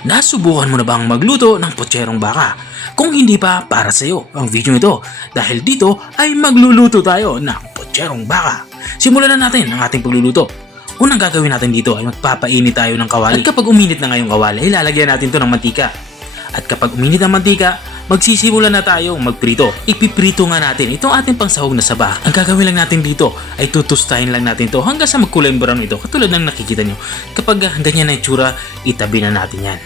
Nasubukan mo na bang magluto ng potserong baka? Kung hindi pa, para sa iyo ang video nito dahil dito ay magluluto tayo ng potserong baka. Simulan na natin ang ating pagluluto. Unang gagawin natin dito ay magpapainit tayo ng kawali. At kapag uminit na nga yung kawali, ilalagyan natin to ng mantika. At kapag uminit ang mantika, magsisimula na tayong magprito. Ipiprito nga natin itong ating pangsahog na saba. Ang gagawin lang natin dito ay tutustahin lang natin to hanggang sa magkulay brown ito katulad ng nakikita nyo. Kapag ganyan na itsura, itabi na natin yan.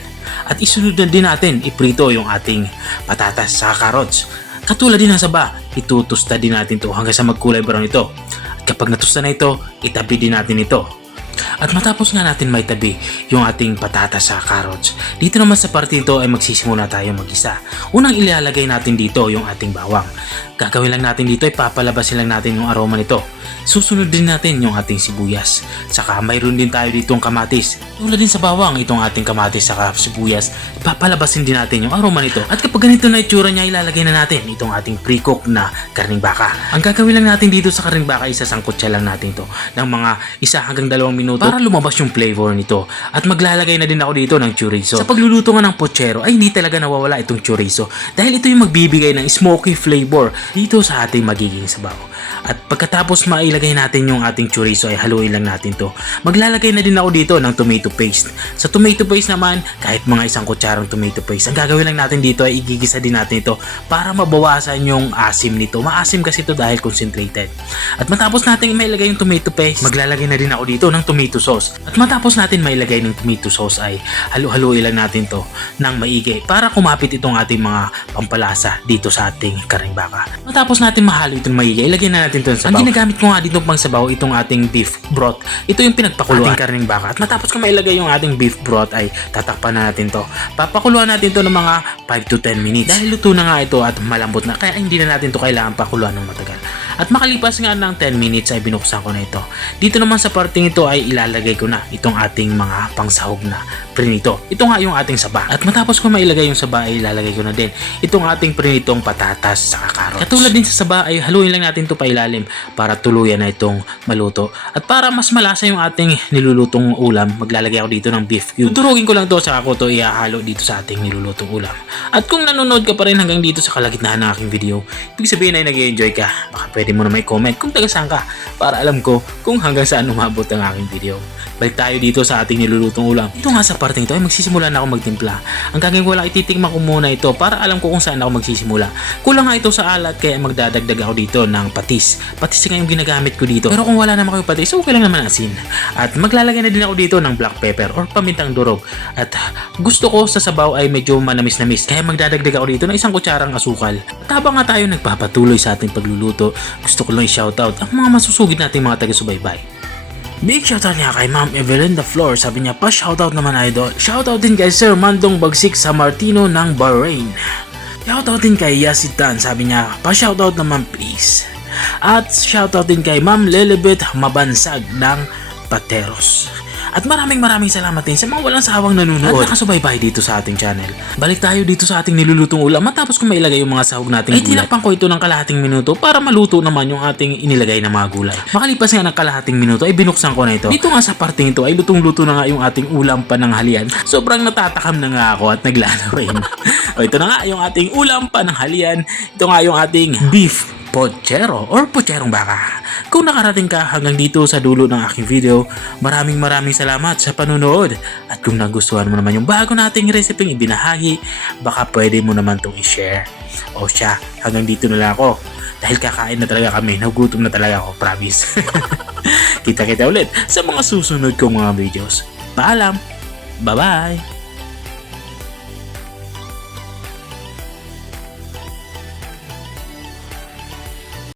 At isunod na din natin iprito yung ating patatas sa carrots. Katulad din ng saba, itutusta din natin to hanggang sa magkulay brown ito. At kapag natusta na ito, itabi din natin ito. At matapos nga natin maitabi yung ating patatas sa carrots, dito naman sa parte nito ay magsisimula tayo mag-isa. Unang ilalagay natin dito yung ating bawang. Gagawin lang natin dito ay papalabasin lang natin yung aroma nito. Susunod din natin yung ating sibuyas. Saka mayroon din tayo ditong kamatis. Tulad din sa bawang itong ating kamatis saka sibuyas, papalabasin din natin yung aroma nito. At kapag ganito na itsura niya, ilalagay na natin itong ating pre-cook na karning baka. Ang gagawin lang natin dito sa karning baka, isasangkot siya lang natin ito ng mga 1 hanggang 2 minuto para lumabas yung flavor nito. At maglalagay na din ako dito ng chorizo. Sa pagluluto nga ng pochero ay hindi talaga nawawala itong chorizo dahil ito yung magbibigay ng smoky flavor dito sa ating magiging sabaw. At pagkatapos mailagay natin yung ating chorizo ay haluin lang natin to. Maglalagay na din ako dito ng tomato paste. Sa tomato paste naman, kahit mga 1 kutsarang tomato paste, ang gagawin lang natin dito ay igigisa din natin ito para mabawasan yung asim nito. Maasim kasi ito dahil concentrated. At matapos natin mailagay yung tomato paste, maglalagay na din ako dito ng tomato sauce. At matapos natin mailagay ng tomato sauce ay halu-haluin lang natin to ng maigi para kumapit itong ating mga pampalasa dito sa ating karning baka. Matapos natin mahalo itong maigi, ilagay na natin ito sa sabaw. Ang ginagamit ko nga dito pang sabaw itong ating beef broth. Ito yung pinagpakuluan ating karning baka. At matapos ko mailagay yung ating beef broth ay tatakpan na natin to. Papakuluan natin to ng mga 5 to 10 minutes. Dahil luto na nga ito at malambot na, kaya hindi na natin to kailangan pakuluan ng matagal. At makalipas nga ng 10 minutes ay binuksan ko na ito. Dito naman sa parting ito ay ilalagay ko na itong ating mga pangsahog na prinito. Ito nga yung ating saba. At matapos ko mailagay yung saba ay ilalagay ko na din itong ating prinitong patatas sa carrots. Katulad din sa saba ay haluin lang natin ito pa ilalim para tuluyan na itong maluto. At para mas malasa yung ating nilulutong ulam, maglalagay ako dito ng beef cube. Durugin ko lang to saka ko to ihahalo dito sa ating nilulutong ulam. At kung nanonood ka pa rin hanggang dito sa kalagitnaan ng aking video, ibig sabihin ay nag-i-enjoy ka. Baka pwede mo na may comment kung taga saan ka para alam ko kung hanggang saan umabot ang aking video. Balik tayo dito sa ating nilulutong ulam. Ito nga sa parting ito ay magsisimula na ako magtimpla. Ang gagawin ko lang, ititikman ko muna ito para alam ko kung saan ako magsisimula. Kulang nga ito sa alat kaya magdadagdag ako dito ng patis. Patis nga yung ginagamit ko dito. Pero kung wala naman kayo patis, okay lang naman asin. At maglalagay na din ako dito ng black pepper or pamintang durog. At gusto ko sa sabaw ay medyo manamis-namis kaya magdadagdag ako dito ng 1 kutsarang asukal. At habang nga tayo nagpapatuloy sa ating pagluluto, gusto ko lang i-shoutout ang mga masusugid nating mga taga-subaybay. Big shoutout niya kay Ma'am Evelyn The Floor. Sabi niya pa shoutout naman idol. Shoutout din kay Sir Mandong Bagsik sa Martino ng Bahrain. Shoutout din kay Yasitan. Sabi niya pa shoutout naman please. At shoutout din kay Ma'am Lilibet Mabansag ng Pateros. At maraming salamat din sa mga walang sawang nanonood at nakasubaybay dito sa ating channel. Balik tayo dito sa ating nilulutong ulam. Matapos ko mailagay yung mga sahog nating gulay, ay tinakpan ko ito ng kalahating minuto para maluto naman yung ating inilagay na mga gulay. Makalipas nga ng kalahating minuto ay binuksan ko na ito. Dito nga sa parting ito ay lutong-luto na nga yung ating ulam pananghalian. Sobrang natatakam na nga ako at naglalawin. O ito na nga yung ating ulam pananghalian. Ito nga yung ating beef pochero or potserong baka. Kung nakarating ka hanggang dito sa dulo ng aking video, maraming salamat sa panunood. At kung nagustuhan mo naman yung bago nating resepeng ibinahagi, baka pwede mo naman itong i-share. O siya, hanggang dito na lang ako. Dahil kakain na talaga kami, nagugutom na talaga ako, promise. Kita-kita ulit sa mga susunod kong mga videos. Paalam! Bye-bye!